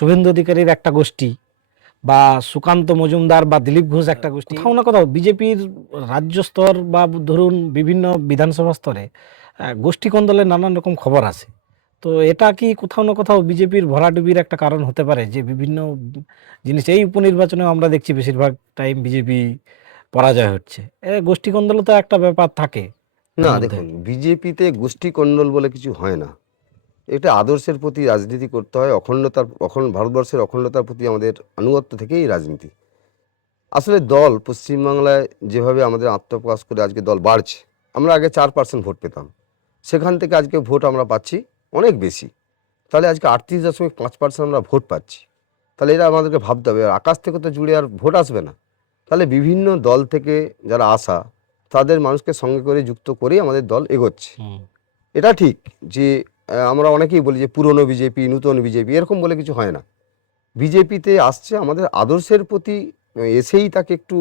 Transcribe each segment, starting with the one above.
শুভেন্দু অধিকারীর একটা গোষ্ঠী বা সুকান্ত মজুমদার বা দিলীপ ঘোষ একটা গোষ্ঠী। কোথাও না কোথাও বিজেপির রাজ্য স্তর বা ধরুন বিভিন্ন বিধানসভা স্তরে গোষ্ঠী কন্দলের নানান রকম খবর আছে। তো এটা কি কোথাও না কোথাও বিজেপির ভরাডুবির একটা কারণ হতে পারে যে বিভিন্ন জিনিস এই উপনির্বাচনে আমরা দেখছি বেশিরভাগ টাইম বিজেপি পরাজয় হচ্ছে? এ গোষ্ঠী কন্দল তো একটা ব্যাপার থাকে। না দেখুন বিজেপিতে গোষ্ঠী কন্ডল বলে কিছু হয় না। এটা আদর্শের প্রতি রাজনীতি করতে হয় অখণ্ডতার অখণ্ড ভারতবর্ষের অখণ্ডতার প্রতি আমাদের আনুগত্য থেকেই রাজনীতি। আসলে দল পশ্চিমবাংলায় যেভাবে আমাদের আত্মপ্রকাশ করে আজকে দল বাড়ছে আমরা আগে চার পার্সেন্ট ভোট পেতাম। সেখান থেকে আজকে ভোট আমরা পাচ্ছি অনেক বেশি। তাহলে আজকে আটত্রিশ দশমিক পাঁচ পার্সেন্ট আমরা ভোট পাচ্ছি। তাহলে এটা আমাদেরকে ভাবতে হবে আর আকাশ থেকে তো জুড়ে আর ভোট আসবে না। তাহলে বিভিন্ন দল থেকে যারা আসা তাদের মানুষকে সঙ্গে করে যুক্ত করেই আমাদের দল এগোচ্ছে। এটা ঠিক যে আমরা অনেকেই বলি যে পুরনো বিজেপি নূতন বিজেপি এরকম বলে কিছু হয় না। বিজেপিতে আসছে আমাদের আদর্শের প্রতি এসেই তাকে একটু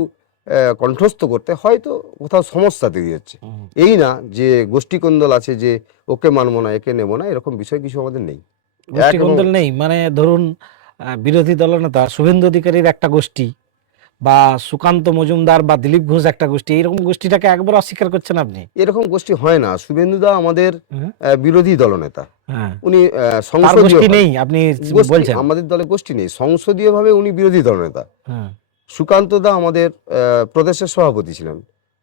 কণ্ঠস্থ করতে হয়তো কোথাও সমস্যা তৈরি হচ্ছে। এই না যে গোষ্ঠীকন্দল আছে যে ওকে মানবো না একে নেব না এরকম বিষয় কিছু আমাদের নেই। নেই মানে ধরুন বিরোধী দলনেতা শুভেন্দু অধিকারীর একটা গোষ্ঠী বা সুকান্ত মজুমদার বা দিলীপ ঘোষ একটা গোষ্ঠী এইরকম গোষ্ঠীটাকে একবার অস্বীকার করছেন আপনি? এরকম গোষ্ঠী হয় না। শুভেন্দুদা আমাদের বিরোধী দলনেতা। হ্যাঁ। উনি সংসদীয় নেই আপনি বলছেন। আমাদের দলে গোষ্ঠী নেই। সংসদীয়ভাবে উনি বিরোধী দলনেতা। হ্যাঁ। সুকান্ত দা আমাদের প্রদেশের সভাপতি ছিলেন।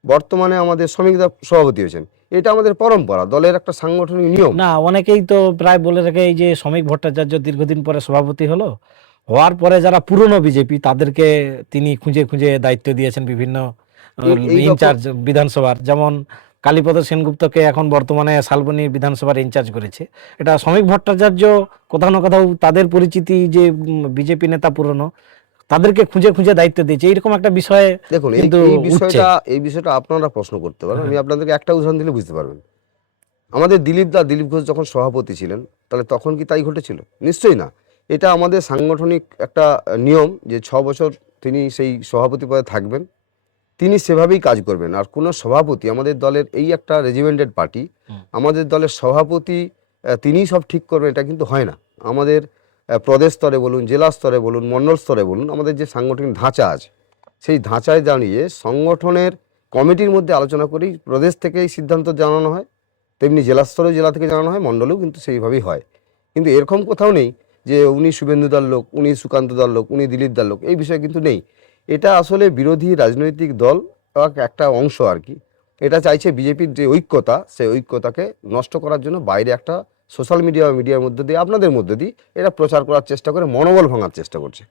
বর্তমানে আমাদের শ্রমিকদা সভাপতি হয়েছেন। এটা আমাদের পরম্পরা দলের একটা সাংগঠনিক নিয়ম। না অনেকেই তো প্রায় বলে রাখে এই যে শ্রমিক ভট্টাচার্য দীর্ঘদিন পরে সভাপতি হলো হওয়ার পরে যারা পুরনো বিজেপি তাদেরকে তিনি খুঁজে খুঁজে দায়িত্ব দিয়েছেন বিভিন্ন ইনচার্জ বিধানসভার। যেমন কালীপদ সেনগুপ্তকে এখন বর্তমানে শালবনী বিধানসভার ইনচার্জ করেছে। এটা শ্রমিক ভট্টাচার্য কোথাও না কোথাও তাদের পরিচিতি যে বিজেপি নেতা পুরনো তাদেরকে খুঁজে খুঁজে দায়িত্ব দিয়েছে। এইরকম একটা বিষয়ে দেখুন এই বিষয়টা এই বিষয়টা আপনারা প্রশ্ন করতে পারেন আমি আপনাদেরকে একটা উদাহরণ দিলে বুঝতে পারবেন। আমাদের দিলীপ দা দিলীপ ঘোষ যখন সভাপতি ছিলেন তাহলে তখন কি তাই ঘটেছিল? নিশ্চয়ই না। এটা আমাদের সাংগঠনিক একটা নিয়ম যে ছ বছর তিনি সেই সভাপতি পদে থাকবেন। তিনি সেভাবেই কাজ করবেন। আর কোনো সভাপতি আমাদের দলের এই একটা রেজিমেন্টেড পার্টি আমাদের দলের সভাপতি তিনিই সব ঠিক করবেন এটা কিন্তু হয় না। আমাদের প্রদেশ স্তরে বলুন জেলা স্তরে বলুন মণ্ডল স্তরে বলুন আমাদের যে সাংগঠনিক ধাঁচা আছে সেই ধাঁচায় দাঁড়িয়ে সংগঠনের কমিটির মধ্যে আলোচনা করেই প্রদেশ থেকেই সিদ্ধান্ত জানানো হয়। তেমনি জেলা স্তরেও জেলা থেকে জানানো হয় মণ্ডলেও কিন্তু সেইভাবেই হয়। কিন্তু এরকম কোথাও নেই যে উনি শুভেন্দু দার লোক, উনি সুকান্ত দার লোক, উনি দিলীপ দার লোক, এই বিষয়ে কিন্তু নেই। এটা আসলে বিরোধী রাজনৈতিক দল একটা অংশ আর কি। এটা চাইছে বিজেপির যে ঐক্যতা, সেই ঐক্যতাকে নষ্ট করার জন্য বাইরে একটা সোশ্যাল মিডিয়া মিডিয়ার মধ্যে দিয়ে, আপনাদের মধ্যে দিয়ে এটা প্রচার করার চেষ্টা করে, মনোবল ভাঙার চেষ্টা করছে।